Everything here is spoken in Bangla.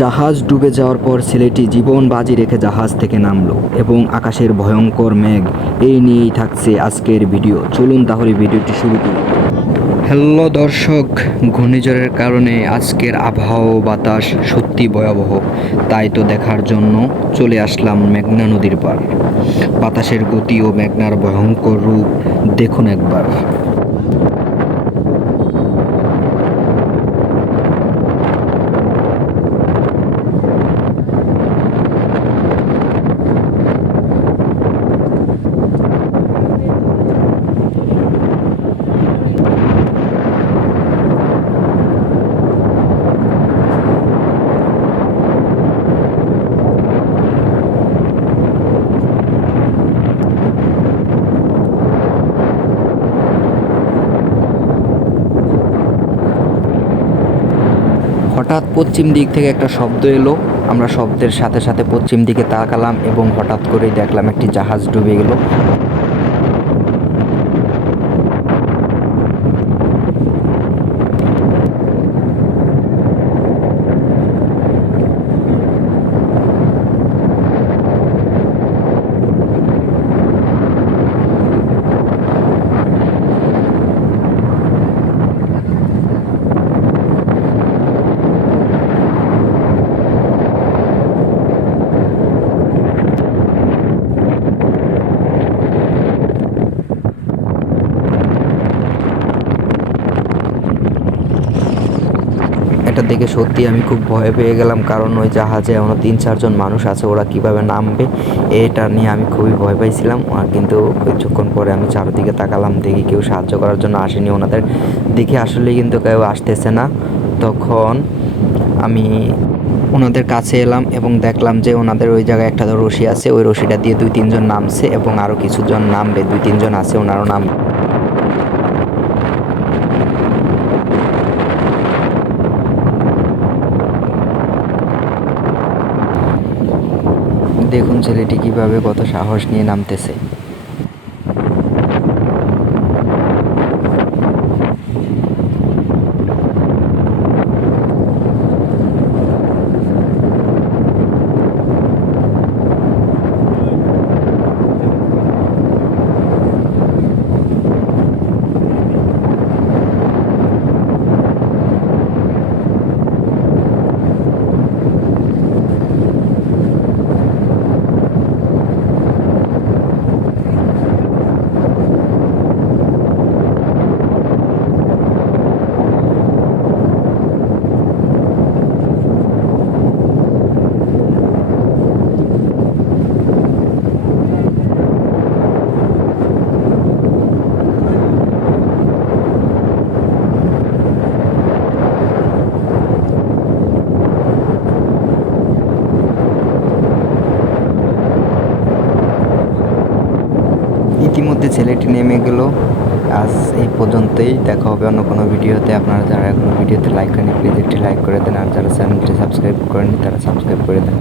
জাহাজ ডুবে যাওয়ার পর ছেলেটি জীবন বাজি রেখে জাহাজ থেকে নামলো এবং আকাশের ভয়ঙ্কর মেঘ এই নিয়েই থাকছে আজকের ভিডিও। চলুন তাহলে ভিডিওটি শুরু করি। হ্যালো দর্শক, ঘূর্ণিঝড়ের কারণে আজকের আবহাওয়া বাতাস সত্যি ভয়াবহ। তাই তো দেখার জন্য চলে আসলাম মেঘনা নদীর পার। বাতাসের গতি ও মেঘনার ভয়ঙ্কর রূপ দেখুন একবার। হঠাৎ পশ্চিম দিক থেকে একটা শব্দ এলো। আমরা শব্দের সাথে সাথে পশ্চিম দিকে তাকালাম এবং হঠাৎ করেই দেখলাম একটি জাহাজ ডুবে গেল। এটা দেখে সত্যি আমি খুব ভয় পেয়ে গেলাম, কারণ ওই জাহাজে এমন 3-4 জন মানুষ আছে, ওরা কিভাবে নামবে এটা নিয়ে আমি খুবই ভয় পাইছিলাম। আর কিন্তু কিছুক্ষণ পরে আমি চারদিকে তাকালাম, দেখি কেউ সাহায্য করার জন্য আসেনি। ওনাদের দেখে আসলে কিন্তু কেউ আসতেছে না। তখন আমি ওনাদের কাছে এলাম এবং দেখলাম যে ওনাদের ওই জায়গায় একটা রশি আছে, ওই রশিটা দিয়ে 2-3 জন নামছে এবং আরও কিছুজন নামবে, 2-3 জন আছে ওনারও নাম। দেখুন ছেলেটি কিভাবে কত সাহস নিয়ে নামতেছে। ইতিমধ্যে ছেলেটি নেমে গেল। আজ এই পর্যন্তই, দেখা হবে অন্য কোনো ভিডিওতে। আপনারা যারা এখনো ভিডিওতে লাইক করেনি প্লিজ একটি লাইক করে দেন, আর যারা চ্যানেলটি সাবস্ক্রাইব করেনি তারা সাবস্ক্রাইব করে দেন।